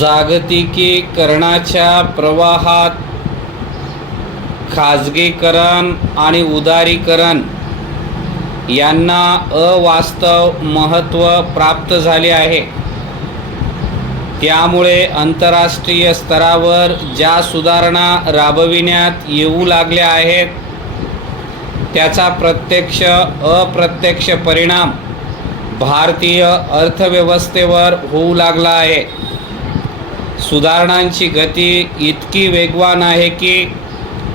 जागतिकीकरणाच्या प्रवाहात खाजगीकरण आणि उदारीकरण यांना अवास्तव महत्त्व प्राप्त झाले आहे। त्यामुळे आंतरराष्ट्रीय स्तरावर ज्या सुधारणा राबविण्यात येऊ लागल्या आहेत त्याचा प्रत्यक्ष अप्रत्यक्ष परिणाम भारतीय अर्थव्यवस्थेवर होऊ लागला आहे। सुधारणांची गती इतकी वेगवान आहे की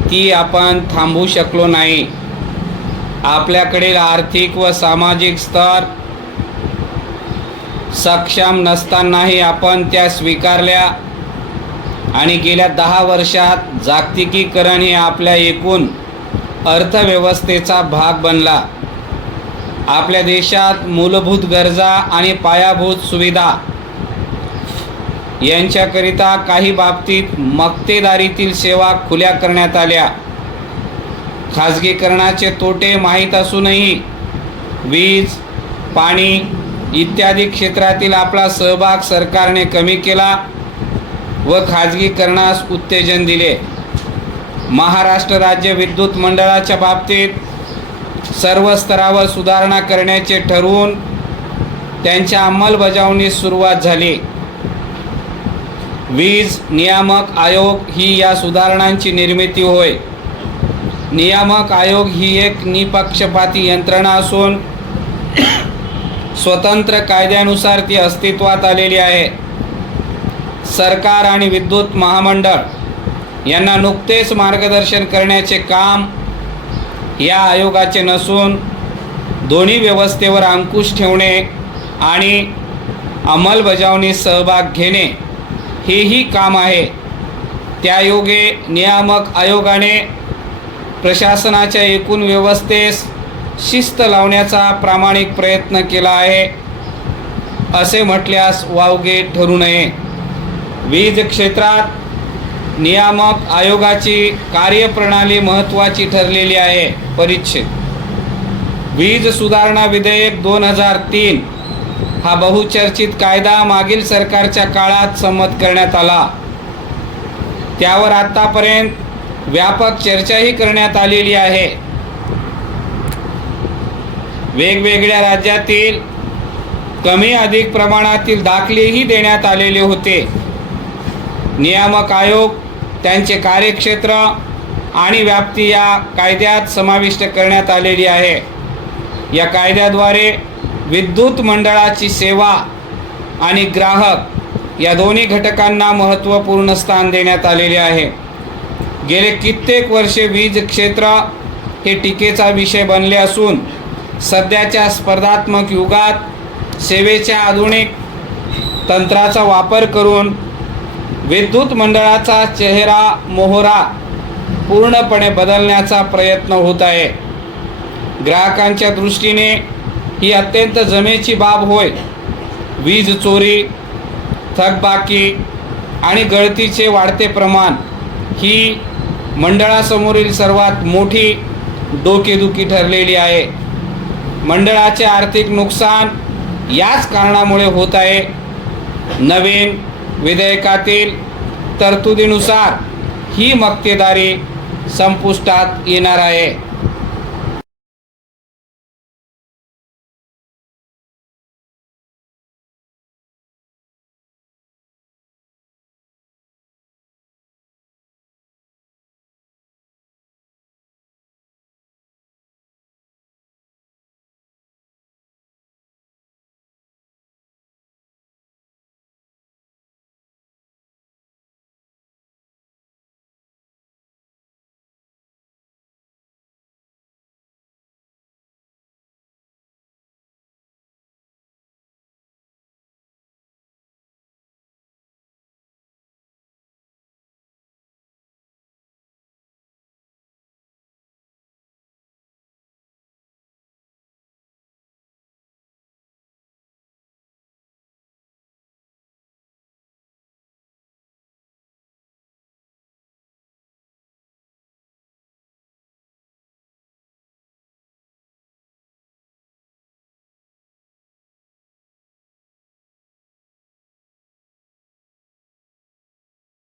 ती आपण थांबवू शकलो नाही। आपल्याकडील आर्थिक व सामाजिक स्तर सक्षम नसतानाही आपण त्या स्वीकारल्या आणि गेल्या 10 वर्षात जागतिकीकरण हे आपल्या एकूण अर्थव्यवस्थेचा भाग बनला। आपल्या देशात मूलभूत गरजा आणि पायाभूत सुविधा यांच्याकरिता काही बाबतीत मक्तेदारीतील सेवा खुल्या करण्यात आल्या। खाजगीकरणाचे तोटे माहीत असूनही वीज, पाणी इत्यादी क्षेत्रातील आपला सहभाग सरकारने कमी केला व खाजगीकरणास उत्तेजन दिले। महाराष्ट्र राज्य विद्युत मंडळाच्या बाबतीत सर्व स्तरावर सुधारणा करण्याचे ठरवून त्यांच्या अंमलबजावणीस सुरुवात झाली। वीज नियामक आयोग ही या सुधारणांची निर्मिती होय। नियामक आयोग ही एक निपक्षपाती यंत्रणा असून स्वतंत्र कायद्यानुसार ती अस्तित्वात आलेली आहे। सरकार आणि विद्युत महामंडळ यांना नुकतेच मार्गदर्शन करण्याचे काम या आयोगाचे नसून दोन्ही व्यवस्थेवर अंकुश ठेवणे आणि अंमलबजावणीत सहभाग घेणे हेही काम आहे। त्यायोगे नियामक आयोगाने प्रशासनाच्या एकूण व्यवस्थेस शिस्त लावण्याचा प्रामाणिक प्रयत्न केला आहे असे म्हटल्यास वावगे ठरू नये। वीज क्षेत्रात नियामक आयोगाची कार्यप्रणाली महत्त्वाची ठरलेली आहे। परिच्छेद वीज सुधारणा विधेयक 2003 हा बहुचर्चित कायदा मागील सरकारच्या काळात संमत करण्यात आला। त्यावर आतापर्यंत व्यापक चर्चाही करण्यात आलेली आहे। वेगवेगळ्या राज्यातील कमी अधिक प्रमाणातील दाखलेही देण्यात आलेले होते। नियामक आयोग त्यांचे कार्यक्षेत्र आणि व्याप्ती या कायद्यात समाविष्ट करण्यात आलेली आहे। या कायद्याद्वारे विद्युत मंडळाची सेवा आणि ग्राहक या दोन्ही घटकांना महत्त्वपूर्ण स्थान देण्यात आलेले आहे। गेले कित्येक वर्षे वीज क्षेत्र हे टीकेचा विषय बनले असून सध्याच्या स्पर्धात्मक युगात सेवेच्या आधुनिक तंत्राचा वापर करून विद्युत मंडळाचा चेहरा मोहरा पूर्णपणे बदलण्याचा प्रयत्न होत आहे। ग्राहकांच्या दृष्टीने ही अत्यंत जमेची बाब होय। वीज चोरी, थकबाकी आणि गळतीचे वाढते प्रमाण ही मंडळासमोरील सर्वात मोठी डोकेदुखी ठरलेली आहे। मंडळाचे आर्थिक नुकसान याच कारणामुळे होत आहे। नवीन विधेयकातील तरतुदीनुसार ही मक्तेदारी संपुष्टात येणार आहे।